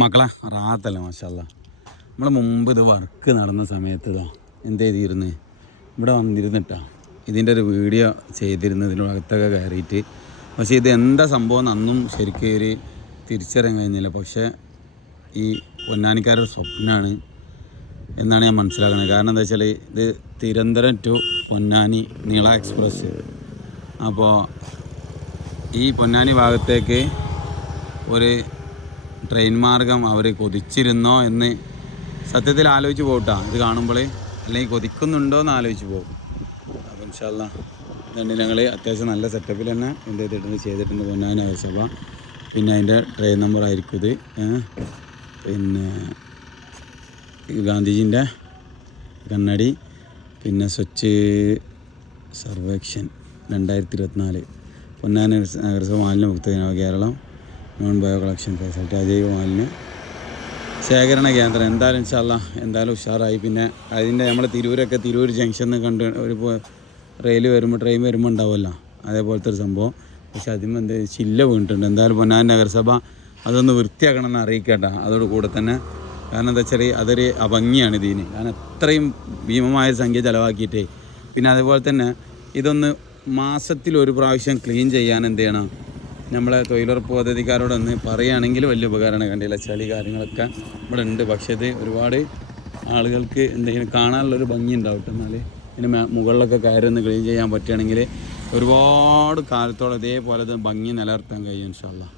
മക്കളെ റാത്തല്ല മാഷാല്ലാ. നമ്മളെ മുമ്പ് ഇത് വർക്ക് നടന്ന സമയത്ത് എന്ത് ചെയ്തിരുന്നു, ഇവിടെ വന്നിരുന്നിട്ടാ ഇതിൻ്റെ ഒരു വീഡിയോ ചെയ്തിരുന്നതിനകത്തൊക്കെ കയറിയിട്ട്. പക്ഷേ ഇത് എന്താ സംഭവം അന്നും ശരിക്കും ഒരു തിരിച്ചറിയാൻ കഴിഞ്ഞില്ല. പക്ഷേ ഈ പൊന്നാനിക്കാരുടെ സ്വപ്നമാണ് എന്നാണ് ഞാൻ മനസ്സിലാക്കുന്നത്. കാരണം എന്താ വെച്ചാൽ ഇത് തിരുവനന്തപുരം ടു പൊന്നാനി നീള എക്സ്പ്രസ്. അപ്പോൾ ഈ പൊന്നാനി ഭാഗത്തേക്ക് ഒരു ട്രെയിൻ മാർഗം അവർ കൊതിച്ചിരുന്നോ എന്ന് സത്യത്തിൽ ആലോചിച്ച് പോകട്ടാ ഇത് കാണുമ്പോൾ, അല്ലെങ്കിൽ കൊതിക്കുന്നുണ്ടോ എന്ന് ആലോചിച്ച് പോകും. അപ്പോൾ ഇൻഷാ അല്ലാ ഇതുണ്ട്, ഞങ്ങൾ അത്യാവശ്യം നല്ല സെറ്റപ്പിൽ തന്നെ എന്ത് ചെയ്തിട്ടുണ്ട് പൊന്നാനി നഗരസഭ. പിന്നെ അതിൻ്റെ ട്രെയിൻ നമ്പർ ആയിരിക്കും ഇത്. പിന്നെ ഗാന്ധിജീൻ്റെ കണ്ണടി, പിന്നെ സ്വച്ഛ് സർവേക്ഷൻ 2024 പൊന്നാനി നഗരസഭ മാലിന്യ മുക്ത Keralam non bio collection facility അജൈവ മാലിന്യ ശേഖരണ കേന്ദ്രം. എന്തായാലും ഇൻഷാ അല്ലാ എന്തായാലും ഉഷാറായി. പിന്നെ അതിൻ്റെ നമ്മളെ തിരൂർ ജംഗ്ഷനിൽ കണ്ട് ഒരു റെയിൽ വരുമ്പോൾ ട്രെയിൻ വരുമ്പോൾ ഉണ്ടാവുമല്ലോ അതേപോലത്തെ ഒരു സംഭവം. പക്ഷെ അതിന് എന്ത് ചില്ല വീണിട്ടുണ്ട്. എന്തായാലും പൊന്നാനി നഗരസഭ അതൊന്ന് വൃത്തിയാക്കണം എന്ന് അറിയിക്കേണ്ട അതോട് കൂടെ തന്നെ. കാരണം എന്താ വെച്ചാൽ അതൊരു അഭംഗിയാണ് ഇതിന്. കാരണം അത്രയും ഭീമമായ സംഖ്യ ചിലവാക്കിയിട്ടേ. പിന്നെ അതുപോലെ തന്നെ ഇതൊന്ന് മാസത്തിൽ ഒരു പ്രാവശ്യം ക്ലീൻ ചെയ്യാൻ എന്ത് ചെയ്യണം, നമ്മളെ തൊഴിലുറപ്പ് പദ്ധതിക്കാരോടൊന്ന് പറയുകയാണെങ്കിൽ വലിയ ഉപകാരമാണ്. കണ്ടില്ല ചളി കാര്യങ്ങളൊക്കെ ഇവിടെ ഉണ്ട്. പക്ഷേ ഇത് ഒരുപാട് ആളുകൾക്ക് എന്തെങ്കിലും കാണാനുള്ളൊരു ഭംഗി ഉണ്ടാവും. എന്നാൽ ഇതിന് മുകളിലൊക്കെ കയറൊന്ന് ക്ലീൻ ചെയ്യാൻ പറ്റുകയാണെങ്കിൽ ഒരുപാട് കാലത്തോളം ഇതേപോലെ ഭംഗി നിലനിർത്താൻ കഴിയും ഇൻഷാ അല്ലാ.